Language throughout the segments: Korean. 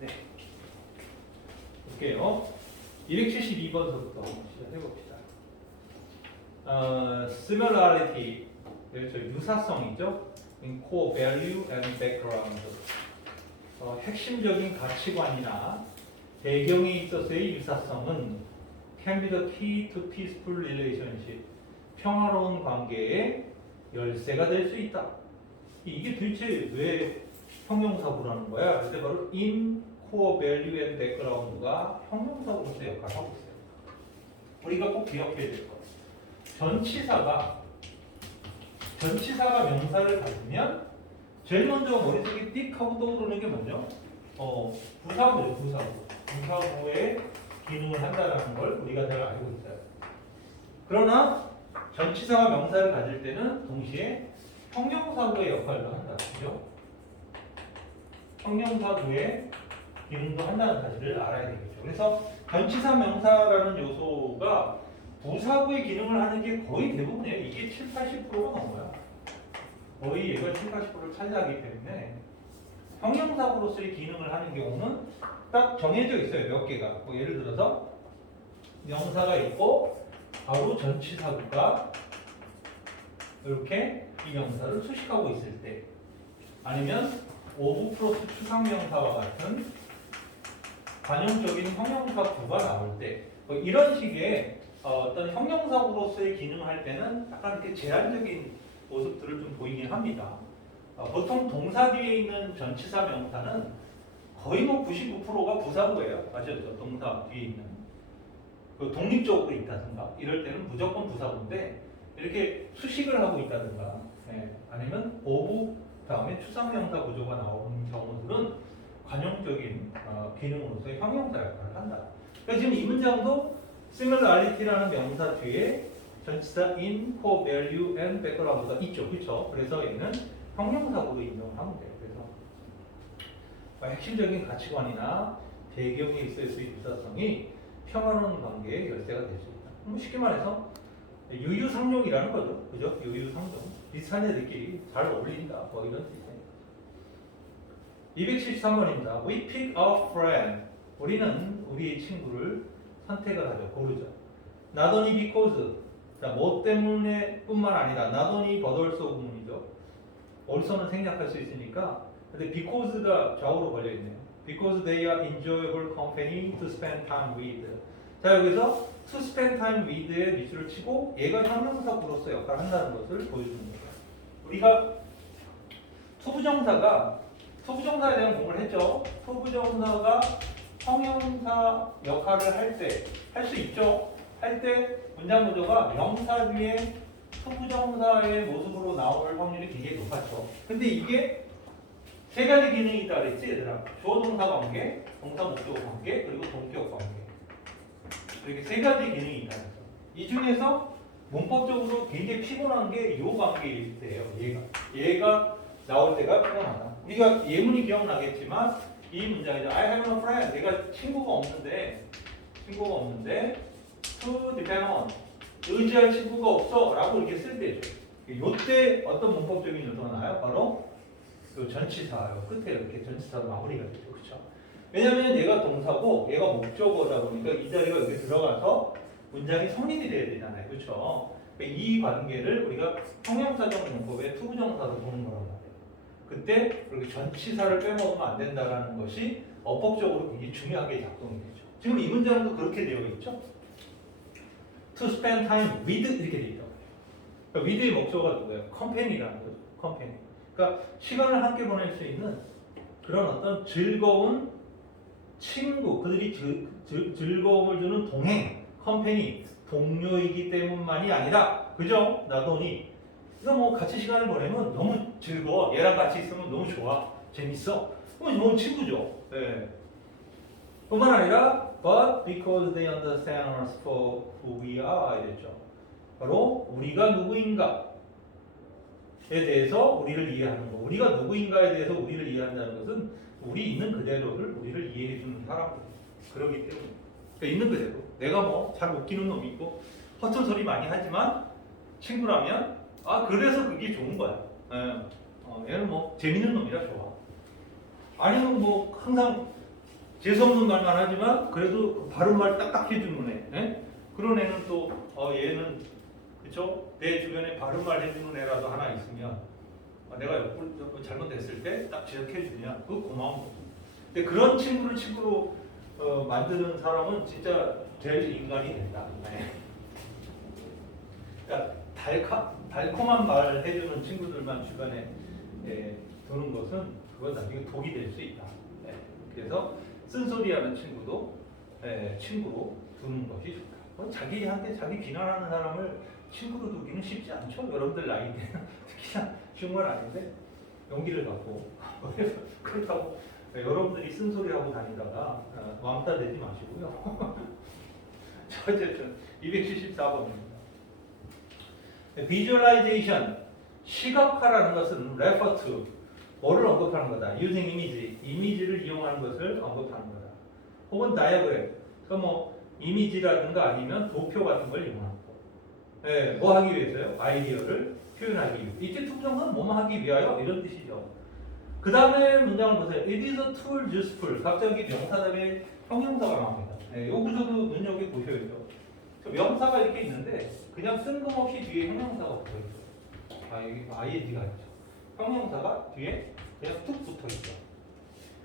네. 볼게요. 272번서부터 시작해봅시다. Similarity, 그래서 유사성이죠. In core value and background. 핵심적인 가치관이나 배경에 있어서의 유사성은 can be the key to peaceful relationship. 평화로운 관계의 열쇠가 될 수 있다. 이게 도대체 왜 형용사구라는 거야? 그때 바로 in core value and background가 형용사구로서 역할을 하고 있어요. 우리가 꼭 기억해야 될 거. 전치사가 명사를 가지면 제일 먼저 머릿속에 띡 하고 떠오르는 게 뭐죠? 부사구죠, 부사구. 부사구의 기능을 한다는 걸 우리가 잘 알고 있어요. 그러나 전치사가 명사를 가질 때는 동시에 형용사구의 역할도 한다. 그죠? 형용사구의 기능도 한다는 사실을 알아야 되겠죠. 그래서 전치사 명사라는 요소가 부사구의 기능을 하는 게 거의 대부분이에요. 이게 7, 80%가 넘어요. 거의 얘가 7, 80%를 차지하기 때문에 형용사구로서의 기능을 하는 경우는 딱 정해져 있어요. 몇 개가. 뭐 예를 들어서 명사가 있고 바로 전치사구가 이렇게 이 명사를 수식하고 있을 때, 아니면 오브 플러스 추상명사와 같은 관용적인 형용사구가 나올 때, 뭐 이런 식의 어떤 형용사구로서의 기능을 할 때는 약간 이렇게 제한적인 모습들을 좀 보이긴 합니다. 보통 동사 뒤에 있는 전치사 명사는 거의 뭐 99%가 부사구예요. 아시죠? 동사 뒤에 있는. 독립적으로 있다든가 이럴 때는 무조건 부사구인데, 이렇게 수식을 하고 있다든가, 아니면 오브 다음에 추상명사 구조가 나오는 경우들은 관용적인 기능으로서의 형용사 역할을 한다. 그러니까 지금 이 문장도 similarity라는 명사 뒤에 전치사 in, core, value, and background가 있죠. 그렇죠? 그래서 얘는 형용사구로 인정을 하면 돼요. 그래서 핵심적인 가치관이나 배경에 있어서의 유사성이 평화로운 관계의 열쇠가 될 수 있다. 쉽게 말해서 유유상종이라는 거죠. 그죠? 유유상종. 비슷한 애들끼리 잘 어울린다. 뭐 이런 뜻이에요. 273번입니다. We pick a friend. 우리는 우리의 친구를 선택을 하죠. 고르죠. Not only because. 자, 뭐 때문에 뿐만 아니라 not only but also 구문이죠. also는 생략할 수 있으니까. 근데 because가 좌우로 걸려있네요. Because they are enjoyable company to spend time with. 자, 여기서 to spend time with에 밑줄을 치고 얘가 형용사구로서 역할을 한다는 것을 보여주는 거예요. 우리가 투부정사에 대한 공부를 했죠. 투부정사가 형용사 역할을 할 수 있죠. 할 때 문장 구조가 명사 뒤에 투부정사의 모습으로 나올 확률이 굉장히 높았죠. 근데 이게 세 가지 기능이 있다 그랬지, 얘들아. 주어 동사 관계, 동사 목적어 관계, 그리고 동격 관계. 이렇게 세 가지 기능이 있다. 이 중에서 문법적으로 굉장히 피곤한 게 이 관계일 때예요. 얘가 나올 때가 피곤하다. 우리가 예문이 기억나겠지만 이 문장이죠. I have no friend. 내가 친구가 없는데 to depend on. 의지할 친구가 없어 라고 이렇게 쓸 때죠. 이때 어떤 문법적인 요소가 나요? 바로 그 전치사요. 끝에 이렇게 전치사로 마무리가 되죠. 그렇죠? 왜냐면 얘가 동사고 얘가 목적어다 보니까 이 자리가 여기 들어가서 문장이 성립이 돼야 되잖아요. 그렇죠? 이 관계를 우리가 형용사적 문법의 투부정사로 보는 거란 말이에요. 그때 그렇게 전치사를 빼먹으면 안 된다는 것이 어법적으로 굉장히 중요하게 작동이 되죠. 지금 이 문장도 그렇게 되어 있죠. To spend time with 이렇게 되어 있다고 해요. 그러니까 with의 목적어가 누구예요? company라는 거죠. company. 그러니까 시간을 함께 보낼 수 있는 그런 어떤 즐거운 친구, 그들이 즐거움을 주는 동행, 컴퍼니, 동료이기 때문만이 아니라, 그죠? 나도니. 그래서 뭐 같이 시간을 보내면 너무 즐거워. 얘랑 같이 있으면 너무 좋아. 재밌어. 그럼 너무 친구죠. 네. 뿐만 아니라, but because they understand us for who we are 이랬죠. 바로 우리가 누구인가에 대해서 우리를 이해하는 거. 우리가 누구인가에 대해서 우리를 이해한다는 것은 우리 있는 그대로를 우리를 이해해주는 사람. 그러기 때문에. 그러니까 있는 그대로. 내가 뭐 잘 웃기는 놈이 있고 허튼 소리 많이 하지만 친구라면 그래서 그게 좋은 거야. 얘는 뭐 재밌는 놈이라 좋아. 아니면 뭐 항상 재수없는 말만 하지만 그래도 바른 말 딱딱 해주는 애. 예? 그런 애는 또 얘는 그쵸? 내 주변에 바른 말 해주는 애라도 하나 있으면 내가 잘못했을 때 딱 지적해 주냐 그거 고마운 거죠. 근데 그런 친구를 친구로 만드는 사람은 진짜 제일 인간이 된다. 네. 그러니까 달콤한 말 해주는 친구들만 주변에 두는 것은 그건 나중에 독이 될 수 있다. 네. 그래서 쓴소리하는 친구도 친구로 두는 것이 좋다. 자기한테 자기 비난하는 사람을 친구로 두기는 쉽지 않죠. 여러분들 나이 때는 특히나 쉬운 건 아닌데 용기를 갖고 그렇다고 여러분들이 쓴소리하고 다니다가 왕따 되지 마시고요. 자, 어쨌든 274번입니다. 비주얼라이제이션, 시각화라는 것은 refer to, 뭐를 언급하는 거다. using image, 이미지를 이용하는 것을 언급하는 거다. 혹은 diagram, 뭐 이미지라든가 아니면 도표 같은 걸 이용하는 거. 뭐 하기 위해서요? 아이디어를 표현하기 위해. 이때 투정은 뭐만 하기 위하여 이런 뜻이죠. 그 다음에 문장을 보세요. It is a tool useful. 갑자기 명사 다음에 형용사가 나옵니다. 여기서도 눈여겨 보셔야죠. 명사가 이렇게 있는데 그냥 뜬금없이 뒤에 형용사가 붙어 있어요. 여기 ing가 있죠. 형용사가 뒤에 그냥 툭 붙어 있죠.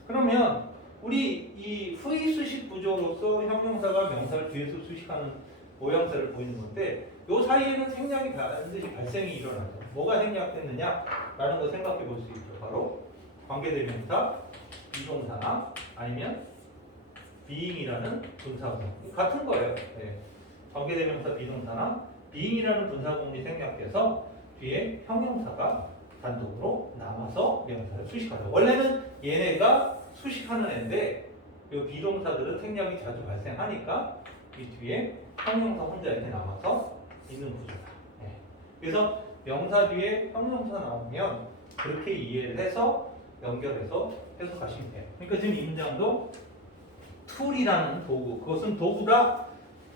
그러면 우리 이 후의 수식 구조로서 형용사가 명사를 뒤에서 수식하는 모양새를 보이는 건데 이 사이에는 생략이 반드시 발생이 일어나죠. 뭐가 생략됐느냐라는 거 생각해 볼 수 있죠. 바로 관계대명사, 비동사나 아니면 being이라는 분사구문 같은 거예요. 관계대명사, 비동사나 being이라는 분사구문이 생략돼서 뒤에 형용사가 단독으로 남아서 명사를 수식하죠. 원래는 얘네가 수식하는 애인데 이 비동사들은 생략이 자주 발생하니까 이 뒤에 형용사 혼자 이렇게 남아서 있는 구조다. 그래서 명사 뒤에 형용사 나오면 그렇게 이해를 해서 연결해서 해석하시면 돼요. 그러니까 지금 이 문장도 툴이라는 도구, 그것은 도구다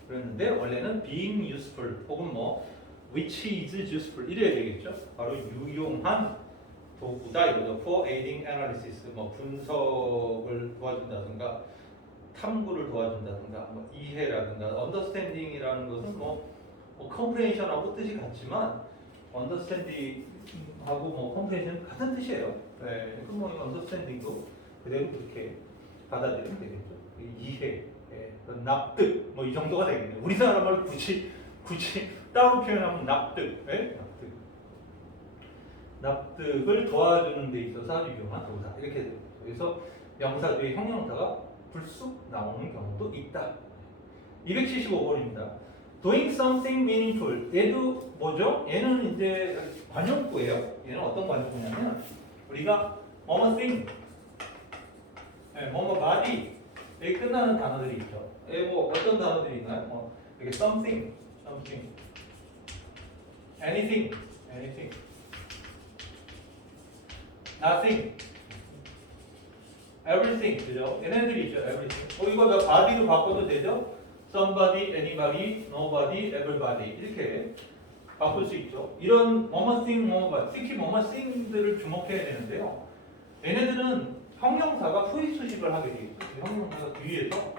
그랬는데 원래는 being useful 혹은 뭐 which is useful 이래야 되겠죠. 바로 유용한 도구다 이거죠. for aiding analysis, 뭐 분석을 도와준다든가 탐구를 도와준다든가 뭐 이해라든가 understanding이라는 것은 뭐 comprehension하고 뜻이 같지만 understanding하고 뭐 comprehension 같은 뜻이에요. 그럼 뭐 understanding도 그대로 그렇게 받아들이면 되겠죠. 이해, 납득 뭐 이 정도가 되겠네요. 우리나라 말로 굳이 따로 표현하면 납득, 납득을 도와주는 데 있어서 아주 유용한 도구다 이렇게 되죠. 그래서 명사 뒤에 형용사가 불쑥 나오는 경우도 있다. 275번입니다. Doing something meaningful. 얘도 뭐죠? 얘는 이제 관용구예요. 얘는 어떤 관용구냐면 우리가 뭐뭐 thing, 뭐뭐 body 여기 끝나는 단어들이 있죠. 뭐 어떤 단어들이 있나요? 이렇게 something, anything, nothing, everything, 그죠? 얘네들이 있죠. everything. 이거 body로 바꿔도 되죠? somebody, anybody, nobody, everybody 이렇게 바꿀 수 있죠. 이런 뭐뭐 thing, 뭐뭐 특히 뭐뭐 thing들을 주목해야 되는데요. 얘네들은 형용사가 후의 수식을 하게 되겠죠. 형용사가 뒤에서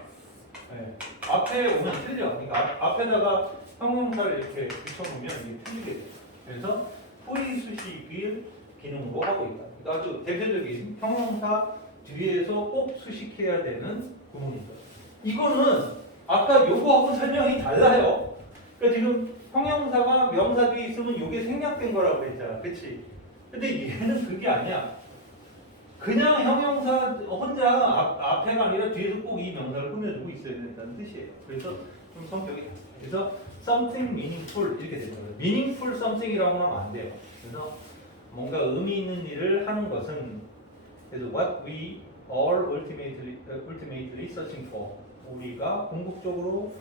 앞에 오면 틀려. 그러니까 앞에다가 형용사를 이렇게 붙여놓으면 이게 틀리게 돼요. 그래서 후의 수식을 기능으로 하고 있다. 그러니까 아주 대표적인 형용사 뒤에서 꼭 수식해야 되는 구문이죠. 이거는 아까 요거하고 설명이 달라요. 그러니까 지금 형용사가 명사 뒤에 있으면 이게 생략된 거라고 했잖아. 그치? 근데 얘는 그게 아니야. 그냥 형용사 혼자 앞에가 아니라 뒤에서 꼭 이 명사를 꾸며주고 있어야 된다는 뜻이에요. 그래서 좀 성격이 그래서 something meaningful 이렇게 되는 거예요. meaningful something이라고 하면 안 돼요. 그래서 뭔가 의미 있는 일을 하는 것은 그래서 what we are ultimately searching for 우리가 궁극적으로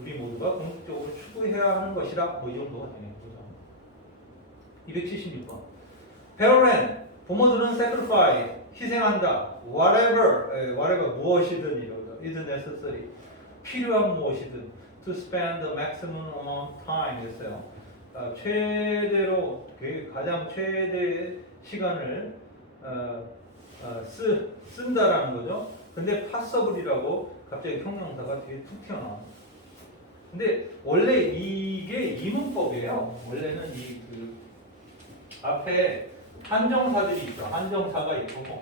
우리 모두가 궁극적으로 추구해야 하는 것이라 뭐 이 정도가 되는 거죠. 276번 parent 부모들은 sacrifice 희생한다. whatever 무엇이든 이러죠. is necessary 필요한 무엇이든 to spend the maximum amount of time 했어요. 최대로 가장 최대 시간을 쓴다라는 거죠. 근데 possible이라고 갑자기 형용사가 뒤에 툭 튀어나와. 근데 원래 이게 이 문법이에요. 원래는 이 그 앞에 한정사들이 있어. 한정사가 있고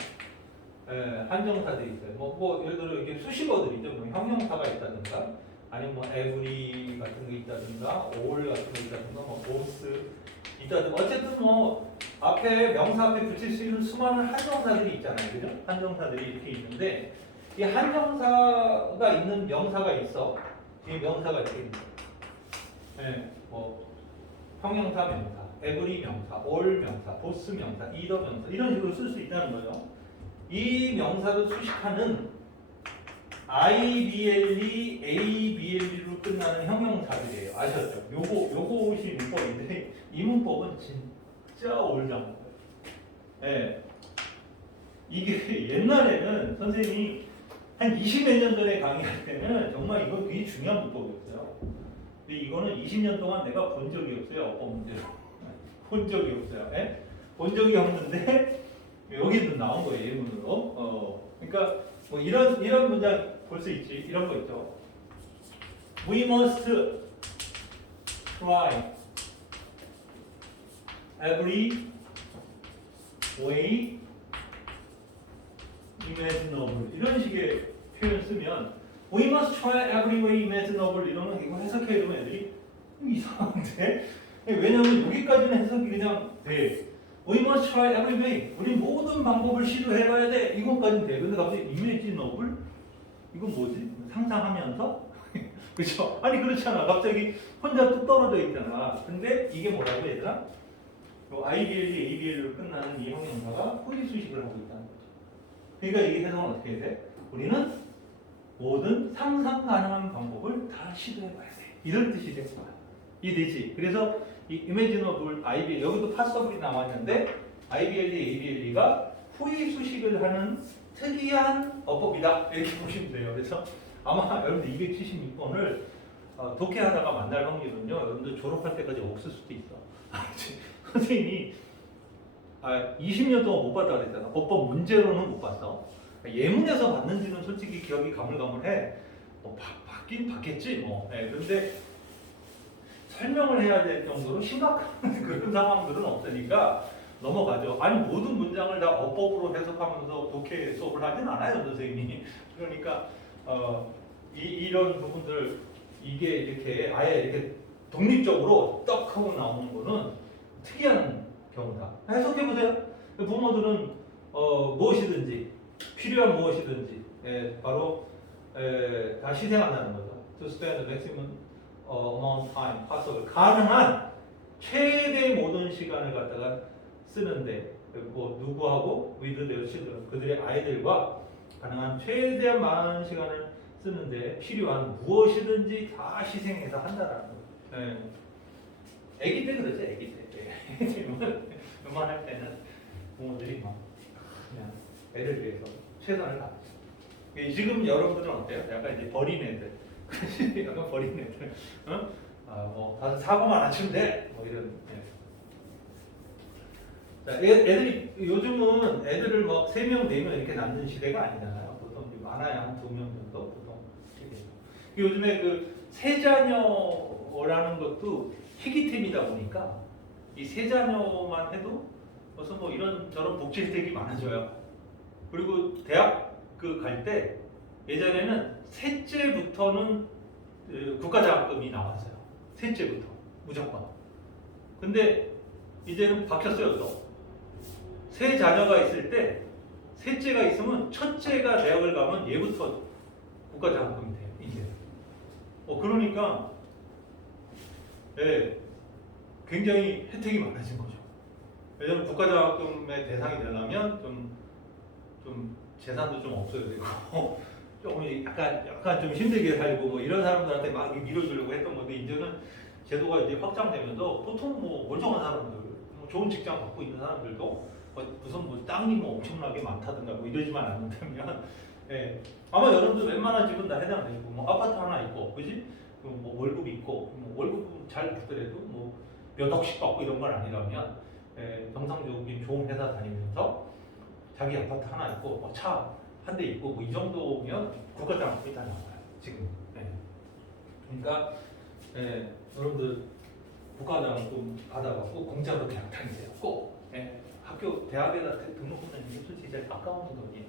한정사들이 있어요. 뭐 예를 들어 이게 수식어들이죠. 뭐 형용사가 있다든가 아니면 뭐 every 같은 게 있다든가 all 같은 게 있다든가 뭐 both 있다든가 어쨌든 뭐 앞에 명사 앞에 붙일 수 있는 수많은 한정사들이 있잖아요. 그죠? 한정사들이 이렇게 있는데 이 한정사가 있는 명사가 있어. 이 명사가 이렇게 있는 네, 뭐 형용사 명사, every 명사, all 명사, both 명사, either 명사 이런 식으로 쓸 수 있다는 거죠. 이 명사를 수식하는 IBLE, ABLE로 끝나는 형용사들이에요. 아셨죠? 요것이 문법인데 이 문법은 진짜 올드한 거예요. 네. 이게 옛날에는 선생님이 한 20몇 년 전에 강의할 때는 정말 이거 되게 중요한 문법이었어요. 근데 이거는 20년 동안 내가 본 적이 없어요. 어법 문제로. 본 적이 없어요. 네? 본 적이 없는데 여기도 나온 거예요. 예문으로. 그러니까 뭐 이런 문장 볼 수 있지. 이런 거 있죠. We must try every way imaginable 이런 식의 표현 쓰면 We must try every way imaginable 이러면 이거 해석해 이러면 애들이 이상한데 왜냐면 여기까지는 해석이 그냥 돼. We must try every way. 우리 모든 방법을 시도해봐야 돼. 이것까지는 돼. 근데 갑자기 imaginable? 이건 뭐지? 상상하면서? 그렇죠? 아니 그렇잖아. 갑자기 혼자 뚝 떨어져 있잖아. 근데 이게 뭐라고 얘들아? IBLE, ABL로 끝나는 이 형용사가 후리 수식을 하고 있다는 거죠. 그러니까 이게 해석은 어떻게 해야 돼? 우리는 모든 상상 가능한 방법을 다 시도해봐야 돼. 이런 뜻이 됐어. 이해되지? 그래서 이 imaginable, IBL 여기도 passable이 나왔는데 IBLE, ABLE가 후리 수식을 하는 특이한 어법이다. 이렇게 보시면 돼요. 그래서 아마 여러분들 276번을 독해하다가 만날 확률은요. 여러분들 졸업할 때까지 없을 수도 있어. 선생님이 20년 동안 못 봤다 그랬잖아. 어법 문제로는 못 봤어. 예문에서 봤는지는 솔직히 기억이 가물가물해. 뭐 받긴 받겠지 뭐. 네, 그런데 설명을 해야 될 정도로 심각한 그런 상황들은 없으니까 넘어가죠. 아니 모든 문장을 다 어법으로 해석하면서 독해 수업을 하진 않아요 선생님이. 그러니까 이런 부분들 이게 이렇게 아예 이렇게 독립적으로 떡 하고 나오는 거는 특이한 경우다. 해석해 보세요. 부모들은 무엇이든지 필요한 무엇이든지 바로 다 희생한다는 거죠. To spend the maximum amount of time possible. 가능한 최대 모든 시간을 갖다가 쓰는데 뭐 누구하고 with their children 그들의 아이들과 가능한 최대한 많은 시간을 쓰는데 필요한 무엇이든지 다 희생해서 한다라는 거예요. 아기 때 그러죠, 아기 때. 웬만할 때는 부모들이 막 그냥 애를 위해서 최선을 다하죠. 지금 여러분들은 어때요? 약간 이제 버린 애들, 약간 버린 애들, 뭐 가서 사고만 안 치면 돼, 뭐 이런. 자, 애들이 요즘은 애들을 막 3명, 4명 이렇게 낳는 시대가 아니잖아요. 보통 많아야 한 2명 정도 보통 이렇게 되죠. 요즘에 그 세자녀라는 것도 희귀템이다 보니까 이 세자녀만 해도 벌써 뭐 이런 저런 복지 혜택이 많아져요. 그리고 대학 갈 때 예전에는 셋째부터는 국가장학금이 나왔어요. 셋째부터 무조건. 근데 이제는 바뀌었어요. 또. 세 자녀가 있을 때 셋째가 있으면 첫째가 대학을 가면 얘부터 국가장학금이 돼요. 이제. 그러니까 굉장히 혜택이 많아진 거죠. 왜냐면 국가장학금의 대상이 되려면 좀 재산도 좀 없어야 되고 조금 약간 좀 힘들게 살고 뭐 이런 사람들한테 막 밀어주려고 했던 건데 이제는 제도가 이제 확장되면서 보통 뭐 멀쩡한 사람들, 뭐 좋은 직장 갖고 있는 사람들도 무슨 뭐 땅이 뭐 엄청나게 많다든가 뭐 이러지만 않는다면 아마 여러분들 웬만한 집은 다 해당되고 뭐 아파트 하나 있고 그지? 뭐 월급 있고 뭐 월급 잘 받더라도 뭐 몇 억씩 받고 이런 건 아니라면 정상적인 좋은 회사 다니면서 자기 아파트 하나 있고 차 한 대 있고 뭐 이 정도면 국가장 일단 나와요 지금. 네. 그러니까 여러분들 국가장 좀 받아갖고 공짜로 대학 다니세요. 꼭. 학교 대학에다 등록하면 이게 솔직히 제일 아까운 돈이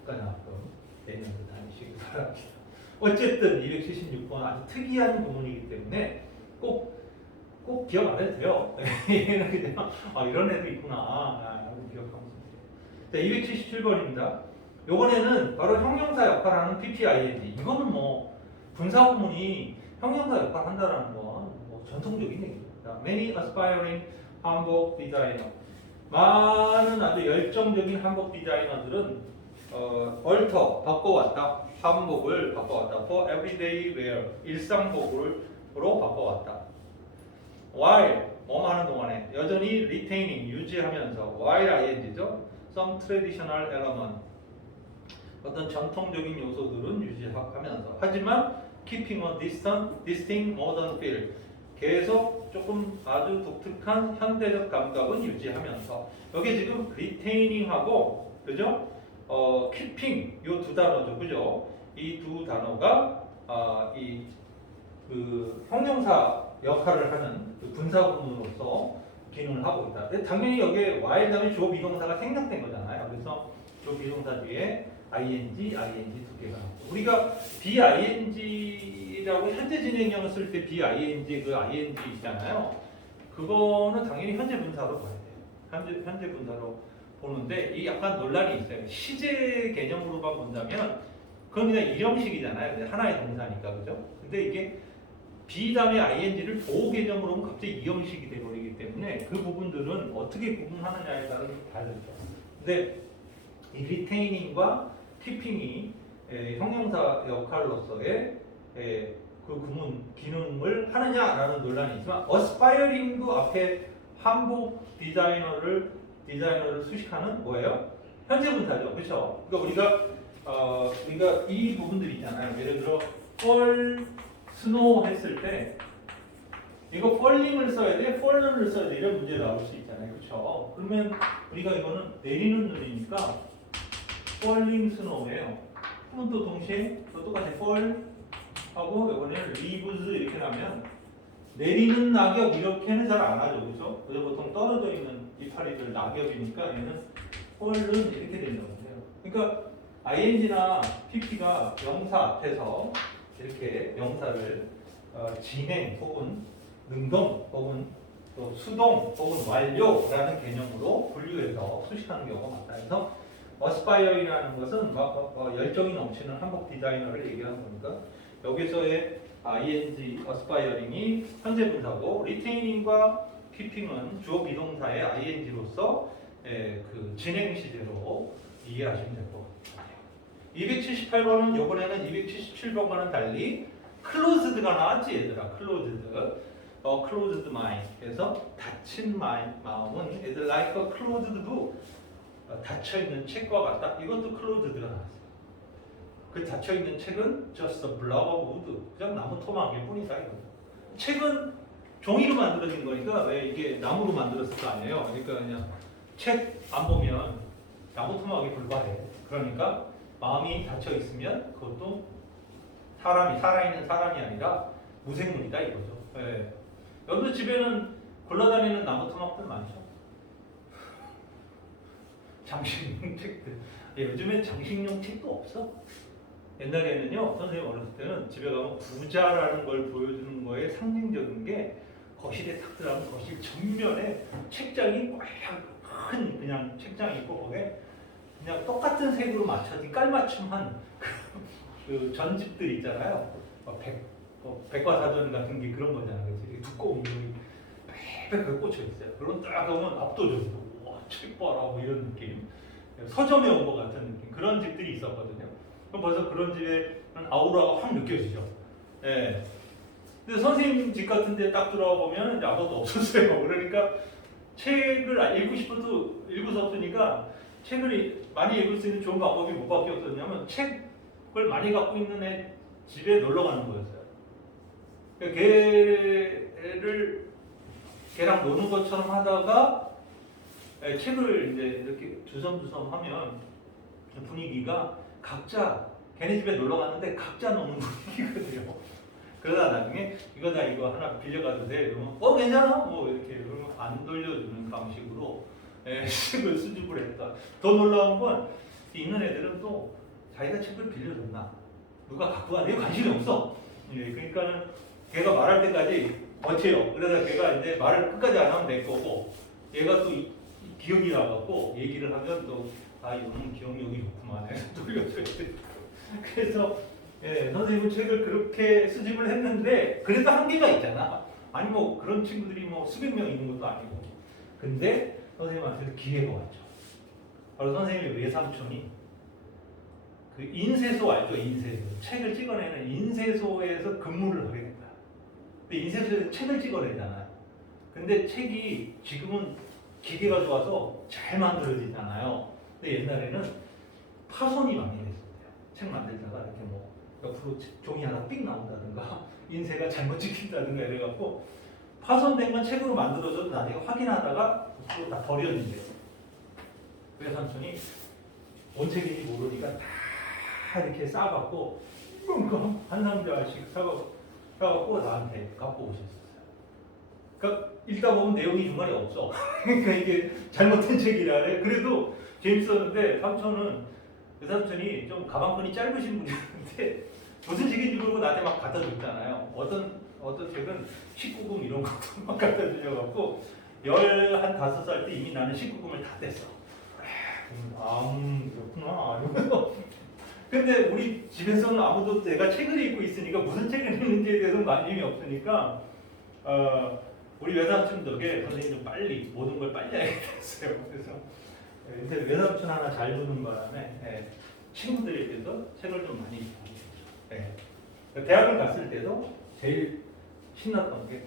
국가장학금 내년도 다니시기 바랍니다. 어쨌든 276번 아주 특이한 구문이기 때문에 꼭 기억 안 해도 돼요. 얘는 그냥 이런 애도 있구나 라고 기억하면 돼요. 자, 277번입니다. 요번에는 바로 형용사 역할하는 PPING. 이거는 뭐 분사 구문이 형용사 역할 한다라는 건 뭐 전통적인 얘기입니다. Many aspiring 한복 디자이너. 많은 아주 열정적인 한복 디자이너들은 얼터 바꿔왔다. 한복을 바꿔왔다. For everyday wear 일상복으로 바꿔왔다. While 뭐 하는 동안에 여전히 retaining 유지하면서 while ing죠. Some traditional element 어떤 전통적인 요소들은 유지하면서 하지만 keeping a distinct modern feel 계속 조금 아주 독특한 현대적 감각은 유지하면서 여기 지금 retaining하고 그죠? keeping 요 두 단어죠, 그죠? 이 두 단어가 그 형용사 역할을 하는 그 분사구문으로서 기능을 하고 있다. 근데 당연히 여기에 while 다음에 주어 비동사가 생략된 거잖아요. 그래서 주어 비동사 뒤에 ing 두 개가 나오고 우리가 bing라고 현재 진행형을 쓸 때 bing 그 ing 있잖아요. 그거는 당연히 현재 분사로 봐야 돼요. 현재 분사로 보는데 이 약간 논란이 있어요. 시제 개념으로만 본다면 그건 그냥 일형식이잖아요. 하나의 동사니까 그죠? 근데 이게 B 다음에 ing를 보호 개념으로 하면 갑자기 이형식이 되어버리기 때문에 그 부분들은 어떻게 구분하느냐에 따라 다르죠. 근데 이 retaining과 keeping이 형용사 역할로서의 그 구문 기능을 하느냐라는 논란이 있지만 aspiring도 앞에 한복 디자이너를 수식하는 뭐예요? 현재 분사죠, 그렇죠? 그러니까 우리가 이 부분들 있잖아요. 예를 들어 fall, snow 했을 때 이거 falling을 써야 돼, fallen을 써야 돼 이런 문제 나올 수 있잖아요, 그렇죠? 그러면 우리가 이거는 내리는 눈이니까 falling snow예요. 그러면 또 동시에 또 똑같이 fall 하고 이번에는 leaves 이렇게 나면 내리는 낙엽 이렇게는 잘 안 하죠, 그렇죠? 그래서 보통 떨어져 있는 이파리들 낙엽이니까 얘는 fall은 이렇게 된다고 해요. 그러니까 ing나 pp가 명사 앞에서 이렇게 명사를 진행 혹은 능동 혹은 또 수동 혹은 완료라는 개념으로 분류해서 수식하는 경우가 많다. 그래서 aspire이라는 것은 열정이 넘치는 한복 디자이너를 얘기하는 거니까 여기서의 ing, aspiring이 현재 분사고 retaining과 keeping은 주어 비동사의 ing로서 그 진행 시제로 이해하시면 될 것 같아요. 278번은 이번에는 277번과는 달리 closed가 나왔지 얘들아. closed mind. 그래서 닫힌 마음은 애들 like a closed book. 닫혀있는 책과 같다. 이것도 closed가 나왔어요. 그 닫혀있는 책은 just a block of wood. 그냥 나무 토막일 뿐이다. 이거죠. 책은 종이로 만들어진 거니까 왜 이게 나무로 만들었을 거 아니에요. 그러니까 그냥 책 안 보면 나무 토막이 불과해. 그러니까 마음이 닫혀 있으면 그것도 살아있는 사람이 아니라 무생물이다 이거죠. 예. 여러분 집에는 굴러다니는 나무 토막들 많죠. 장식용 책들. 요즘엔 장식용 책도 없어. 옛날에는요, 선생님 어렸을 때는 집에 가면 부자라는 걸 보여주는 거에 상징적인 게 거실에 탁 들어가면 거실 전면에 책장이 꽉 큰 그냥 책장이 있고 거기에 그냥 똑같은 색으로 맞춰진 깔맞춤한 그 전집들 있잖아요. 백과사전 같은 게 그런 거잖아요. 그래서 두꺼운 물이 빽빽하게 꽂혀 있어요. 그럼 딱 보면 압도적으로 와, 책 봐라 뭐 이런 느낌. 서점에 온 것 같은 느낌. 그런 집들이 있었거든요. 그럼 벌써 그런 집에 아우라가 확 느껴지죠. 예. 근데 선생님 집 같은 데 딱 들어와 보면 이제 아무것도 없었어요. 그러니까 책을 읽고 싶어도 읽을 수 없으니까 책을 많이 읽을 수 있는 좋은 방법이 뭐밖에 없었냐면 책을 많이 갖고 있는 애 집에 놀러 가는 거였어요. 그러니까 걔랑 노는 것처럼 하다가 책을 이제 이렇게 주섬주섬 하면 분위기가 각자 걔네 집에 놀러 갔는데 각자 노는 분위기거든요. 그러다 나중에 나 이거 하나 빌려가도 돼? 그러면 괜찮아? 뭐 이렇게 그러면 안 돌려주는 방식으로 책을 수집을 했다. 더 놀라운 건 있는 애들은 또 자기가 책을 빌려줬나 누가 갖고 가는 게 관심이 없어. 그러니까는 걔가 말할 때까지 버텨요. 그러다 걔가 이제 말을 끝까지 안 하면 내 거고 얘가 또 기억이 나갖고 얘기를 하면 또 이거는 기억력이 좋구만 해서 돌려줘야 돼. 그래서 선생님은 책을 그렇게 수집을 했는데 그래도 한계가 있잖아. 아니 뭐 그런 친구들이 뭐 수백 명 있는 것도 아니고. 근데 선생님한테 기회가 왔죠. 바로 선생님의 외삼촌이 그 인쇄소 알죠? 인쇄소. 책을 찍어내는 인쇄소에서 근무를 하게 된다. 근데 인쇄소에서 책을 찍어내잖아요. 근데 책이 지금은 기계가 좋아서 잘 만들어지잖아요. 근데 옛날에는 파손이 많이 됐어요. 책 만들다가 이렇게 뭐 옆으로 종이 하나 삑 나온다든가 인쇄가 잘못 찍힌다든가 이래갖고 파손된 건 책으로 만들어져도 나중에 확인하다가 또 다 버렸는데 외삼촌이 뭔 책인지 모르니까 다 이렇게 싸갖고 한 상자씩 싸갖고 나한테 갖고 오셨어요. 그러니까 읽다 보면 내용이 중간에 없어. 그러니까 이게 잘못된 책이라래. 그래도 재밌었는데 외삼촌이 좀 가방끈이 짧으신 분이었는데 무슨 책인지 모르고 나한테 막 갖다 줬잖아요. 어떤 책은 19금 이런 것도 막 갖다 주셔갖고 15살 때 이미 나는 19금을 다 뗐어. 그렇구나. 근데 우리 집에서는 아무도 내가 책을 읽고 있으니까 무슨 책을 읽는지에 대해서는 관심이 없으니까 우리 외삼촌 덕에 선생님 좀 빨리 모든 걸 빨리 알게 됐어요. 그래서 이제 외삼촌 하나 잘 두는 바람에 친구들에게도 책을 좀 많이 보게 됐죠. 대학을 갔을 때도 제일 신났던 게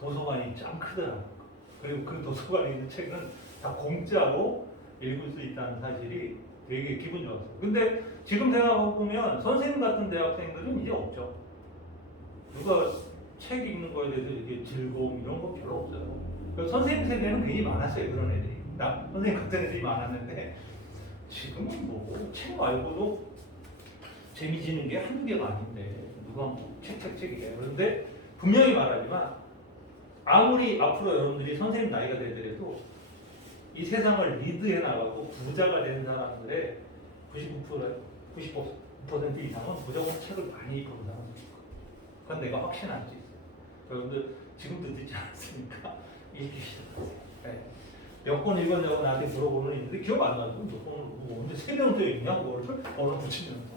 도서관이 짱 크더라고요. 그리고 그 도서관에 있는 책은 다 공짜로 읽을 수 있다는 사실이 되게 기분 좋았어요. 근데 지금 생각해보면 선생님 같은 대학생들은 이제 없죠. 누가 책 읽는 거에 대해서 이렇게 즐거움 이런 거 별로 없어요. 그러니까 선생님 세대는 굉장히 많았어요. 그런 애들이. 선생님 같은 애들이 많았는데 지금은 뭐 책 말고도 재미지는 게 한두 개가 아닌데 누가 뭐 책이에요. 그런데 분명히 말하지만 아무리 앞으로 여러분들이 선생님 나이가 되더라도 이 세상을 리드해 나가고 부자가 되는 사람들의 99% 이상은 무조건 책을 많이 읽은 사람들이에요. 그건 내가 확신할 수 있어요. 여러분들 지금도 듣지 않았으니까 읽기 시작하세요. 몇 권 읽었냐고 나한테 물어보는 있는데 기억 안 나죠. 몇 권을 언제 3명도 읽냐 그거를 언어 붙이면서.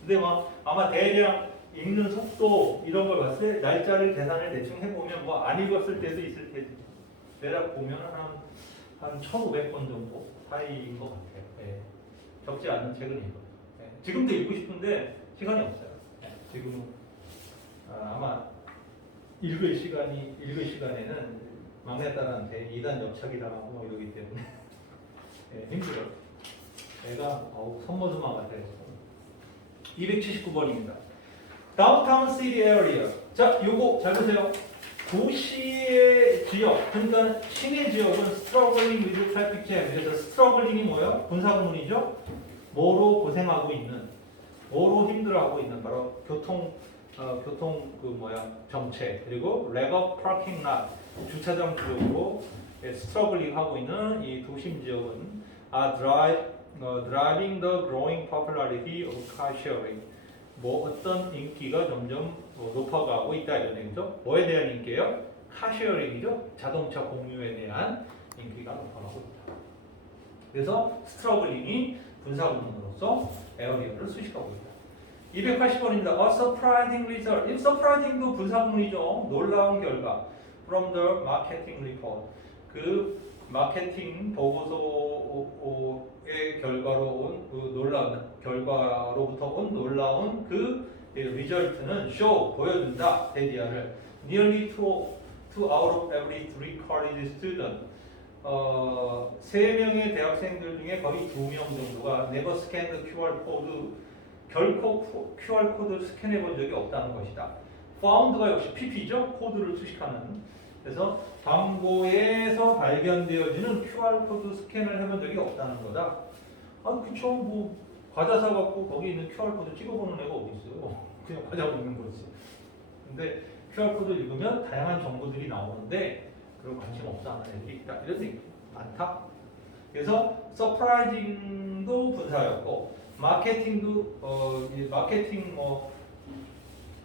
근데 아마 대략 읽는 속도 이런 걸 봤을 때 날짜를 계산을 대충 해보면 안 읽었을 때도 있을 테지. 대략 보면 한 1,500권 정도 사이인 것 같아요. 적지 않은 책을 읽어요. 지금도 읽고 싶은데 시간이 없어요. 지금은 아마 읽을 시간에는 막내딸한테 2단 옆차기 당하고 이러기 때문에 힘들어요. 애가 손모습만 같아요. 279번입니다. 다운타운 시티 에어리어. 자, 요거 잘 보세요. 도시의 지역, 그러니까 시내 지역은 struggling with traffic jam. 그래서 struggling이 뭐예요? 분사구문이죠. 뭐로 고생하고 있는, 뭐로 힘들어하고 있는 바로 교통 정체, 그리고 lack of parking lot, 주차장 부족으로 struggling 하고 있는 이 도심 지역은 driving the growing popularity of car sharing. 어떤 인기가 점점 높아가고 있다 이런 얘기죠. 뭐에 대한 인기예요? 카쉐어링이죠. 자동차 공유에 대한 인기가 높아가고 있다. 그래서 스트러글링이 분사구문으로서 에어리어를 수식하고 있다. 280번입니다. A surprising result. 이 surprising도 분사구문이죠. 놀라운 결과. From the marketing report. 그 마케팅 보고서의 결과로부터 온 놀라운 그 리절트는 show 보여준다. 데디아를 nearly two out of every 3 college student 3명의 대학생들 중에 거의 2명 정도가 never scanned QR 코드 결코 QR 코드를 스캔해 본 적이 없다는 것이다. found가 역시 PP죠. 코드를 수식하는. 그래서 광고에서 발견되어지는 QR 코드 스캔을 해본 적이 없다는 거다. 아, 그쵸. 뭐 과자 사갖고 거기 있는 QR코드 찍어보는 애가 어디 있어요? 그냥 과자 먹는 거지. 근데 QR코드 읽으면 다양한 정보들이 나오는데 그런 관심 없어 하는 애들이 있다. 이런 얘기 많다. 그래서 서프라이징도 분사였고 마케팅도 이 마케팅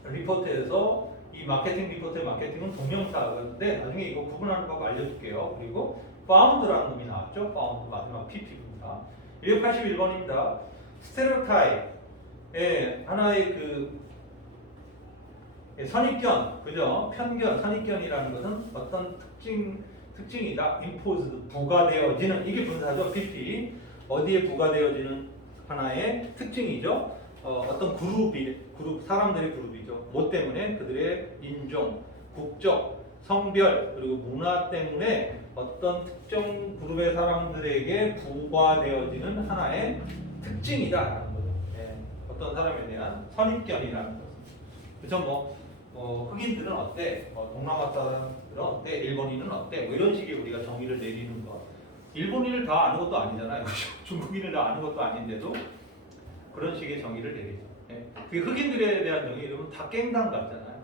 리포트에서 이 마케팅 리포트의 마케팅은 동명사인데 나중에 이거 구분하는 법 알려줄게요. 그리고 found라는 놈이 나왔죠. found 마지막 PP 분사. 281번입니다. 스테레오타입의 하나의 그 선입견, 그죠? 편견, 선입견이라는 것은 어떤 특징이다. imposed, 부과되어지는 이게 분사죠. PP 어디에 부과되어지는 하나의 특징이죠. 어떤 그룹 사람들의 그룹이죠. 뭐 때문에 그들의 인종, 국적, 성별 그리고 문화 때문에 어떤 특정 그룹의 사람들에게 부과되어지는 하나의 특징이다라는 거죠. 예, 어떤 사람에 대한 선입견이라는 거죠. 그죠? 흑인들은 어때? 동남아 사람들은 어때? 일본인은 어때? 뭐 이런 식의 우리가 정의를 내리는 거. 일본인을 다 아는 것도 아니잖아요. 중국인을 다 아는 것도 아닌데도 그런 식의 정의를 내리죠. 예. 그 흑인들에 대한 정의 이러면 다 깽당 같잖아요.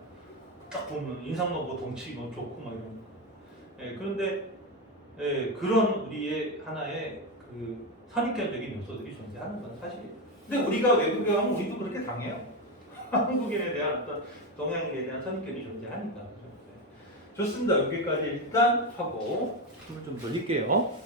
딱 보면 인상만 뭐 덩치 뭐 좋고 막 이런 거. 예, 그런데 예, 그런 우리의 하나의 그 선입견적인 요소들이 존재하는 건 사실이에요. 근데 우리가 외국에 가면 우리도 그렇게 당해요. 한국인에 대한 어떤 동양인에 대한 선입견이 존재하니까. 그렇죠? 네. 좋습니다. 여기까지 일단 하고 좀 돌릴게요.